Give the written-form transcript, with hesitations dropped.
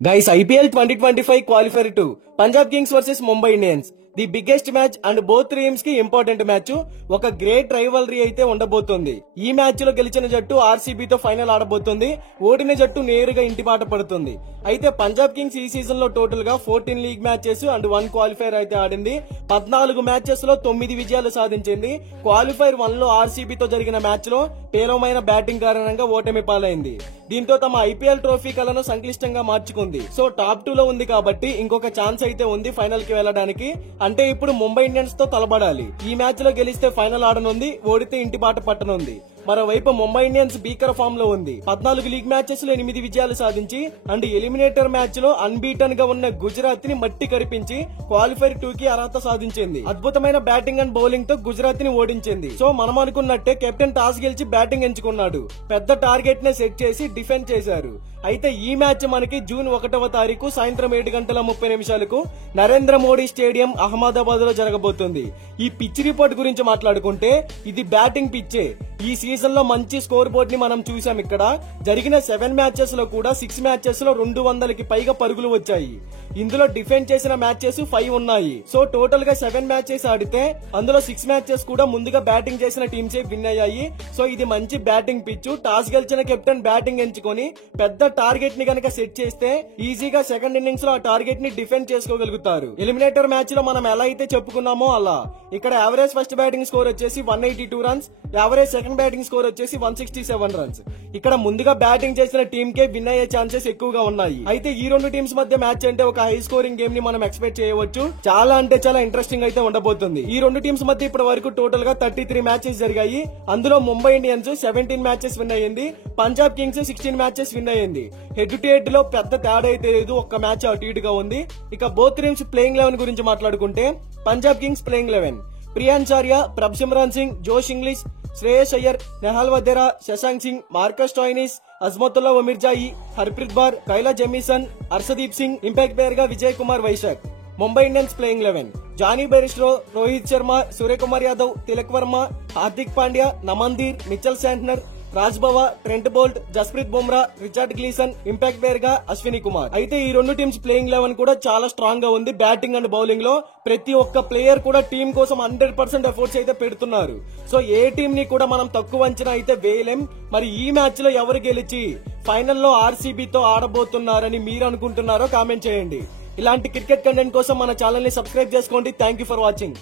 Guys, IPL 2025 qualifier 2 Punjab Kings versus Mumbai Indians. The biggest match and both teams కి important match. ఒక great rivalry అయితే ఉండబోతోంది. ఈ match లో గెలిచిన జట్టు ఆర్సీబీతో ఫైనల్ ఆడబోతుంది. ఓడిన జట్టు నేరుగా ఇంటిబాట పడుతుంది. అయితే పంజాబ్ కింగ్స్ ఈ సీజన్ లో టోటల్ గా 14 లీగ్ మ్యాచెస్ అండ్ 1 క్వాలిఫైర్ అయితే ఆడింది. 14 మ్యాచెస్ లో 9 విజయాలు సాధించింది. క్వాలిఫైర్ 1 లో ఆర్సీబీతో జరిగిన మ్యాచ్ లో పేలవమైన బ్యాటింగ్ కారణంగా ఓటమి పాలైంది. దీంతో తమ ఐపీఎల్ ట్రోఫీ కలను సంక్లిష్టంగా మార్చుకుంది. సో టాప్ 2 లో ఉంది కాబట్టి ఇంకొక ఛాన్స్ అయితే ఉంది ఫైనల్ కి వెళ్లడానికి. అంటే ఇప్పుడు ముంబై ఇండియన్స్ తో తలబడాలి. ఈ మ్యాచ్ లో గెలిస్తే ఫైనల్ ఆడనుంది, ఓడితే ఇంటి బాట పట్టనుంది. మరోవైపు ముంబై ఇండియన్స్ భీకర ఫామ్ లో ఉంది. 14 లీగ్ మ్యాచెస్ లో 8 విజయాలు సాధించి అండ్ ఎలిమినేటర్ మ్యాచ్ లో అన్బీటన్ గా ఉన్న గుజరాత్ ని మట్టి కరిపించి క్వాలిఫైర్ 2 కి అర్హత సాధించింది. అద్భుతమైన బ్యాటింగ్ అండ్ బౌలింగ్ తో గుజరాత్ ని ఓడించింది. సో మనం అనుకున్నట్టే కెప్టెన్ టాస్ గెలిచి బ్యాటింగ్ ఎంచుకున్నాడు. పెద్ద టార్గెట్ నే సెట్ చేసి డిఫెండ్ చేశారు. అయితే ఈ మ్యాచ్ మనకి జూన్ 1వ తారీఖు సాయంత్రం 7:30 నరేంద్ర మోడీ స్టేడియం అహ్మదాబాద్ లో జరగబోతుంది. ఈ పిచ్ రిపోర్ట్ గురించి మాట్లాడుకుంటే ఇది బ్యాటింగ్ పిచ్చే. ఈ సీజన్ లో మంచి స్కోర్ బోర్డ్ ని మనం చూసాం. ఇక్కడ జరిగిన 7 మ్యాచెస్ లో కూడా 6 మ్యాచెస్ లో 200కి పైగా పరుగులు వచ్చాయి. ఇందులో డిఫెండ్ చేసిన మ్యాచెస్ 5 ఉన్నాయి. సో టోటల్ గా 7 మ్యాచెస్ ఆడితే అందులో 6 మ్యాచెస్ కూడా ముందుగా బ్యాటింగ్ చేసిన టీమ్సే విన్ అయ్యాయి. సో ఇది మంచి బ్యాటింగ్ పిచ్. టాస్ గెలిచిన కెప్టెన్ బ్యాటింగ్ ఎంచుకొని పెద్ద టార్గెట్ ని గనక సెట్ చేస్తే ఈజీగా సెకండ్ ఇన్నింగ్స్ లో ఆ టార్గెట్ ని డిఫెండ్ చేసుకోగలుగుతారు. ఎలిమినేటర్ మ్యాచ్ లో మనం ఎలా అయితే చెప్పుకున్నామో అలా ఇక్కడ యావరేజ్ ఫస్ట్ బ్యాటింగ్ స్కోర్ వచ్చేసి 182 runs, average second batting score వచ్చేసి 167 రన్స్. ఇక్కడ ముందుగా బ్యాటింగ్ చేసిన టీమ్ కే విన్ అయ్యే ఛాన్సెస్ ఎక్కువగా ఉన్నాయి. అయితే ఈ రెండు టీమ్స్ మధ్య మ్యాచ్ అంటే ఒక హై స్కోరింగ్ గేమ్ ని మనం ఎక్స్పెక్ట్ చేయవచ్చు. చాలా అంటే చాలా ఇంట్రెస్టింగ్ అయితే ఉండబోతుంది. ఈ రెండు టీమ్స్ మధ్య ఇప్పటి వరకు టోటల్ గా 33 మ్యాచెస్ జరిగాయి. అందులో ముంబై ఇండియన్స్ 17 మ్యాచెస్ విన్ అయ్యింది. పంజాబ్ కింగ్స్ 16 మ్యాచెస్ విన్ అయ్యింది. హెడ్ టు హెడ్ లో పెద్ద తేడా అయితే లేదు, ఒక్క మ్యాచ్ అటు ఇటుగా ఉంది. ఇక బోత్ టీమ్స్ ప్లేయింగ్ 11 గురించి మాట్లాడుకుంటే పంజాబ్ కింగ్స్ ప్లేయింగ్ 11 ప్రియాన్చార్య, Prabhsimran Singh, Josh Inglis, Shreyas Iyer, Nehal Wadhera, Shashank Singh, Marcus Stoinis, Azmatullah Omarzai, Harpreet Brar, Kyle Jamieson, Arshdeep Singh, impact player గా Vijay Kumar Vyshak. Mumbai Indians playing 11 Jonny Bairstow, Rohit Sharma, Suryakumar Yadav, Tilak Varma, Hardik Pandya, నమందీర్, Mitchell Santner, Raj Bawa, Trent Boult, Jasprit Bumrah, Richard Gleeson, impact player గా అశ్విని కుమార్. అయితే ఈ రెండు టీమ్స్ ప్లేయింగ్ 11 కూడా చాలా స్ట్రాంగ్ గా ఉంది. బ్యాటింగ్ అండ్ బౌలింగ్ లో ప్రతి ఒక్క ప్లేయర్ కూడా టీం కోసం 100% ఎఫర్ట్స్ అయితే పెడుతున్నారు. సో ఏ టీం ని కూడా మనం తక్కువ అంచనా అయితే వేయలేం. మరి ఈ మ్యాచ్ లో ఎవరు గెలిచి ఫైనల్లో ఆర్సీబీతో ఆడబోతున్నారని మీరు అనుకుంటున్నారో కామెంట్ చేయండి. ఇలాంటి క్రికెట్ కంటెంట్ కోసం మన ఛానల్ ని సబ్స్క్రైబ్ చేసుకోండి. Thank you for watching.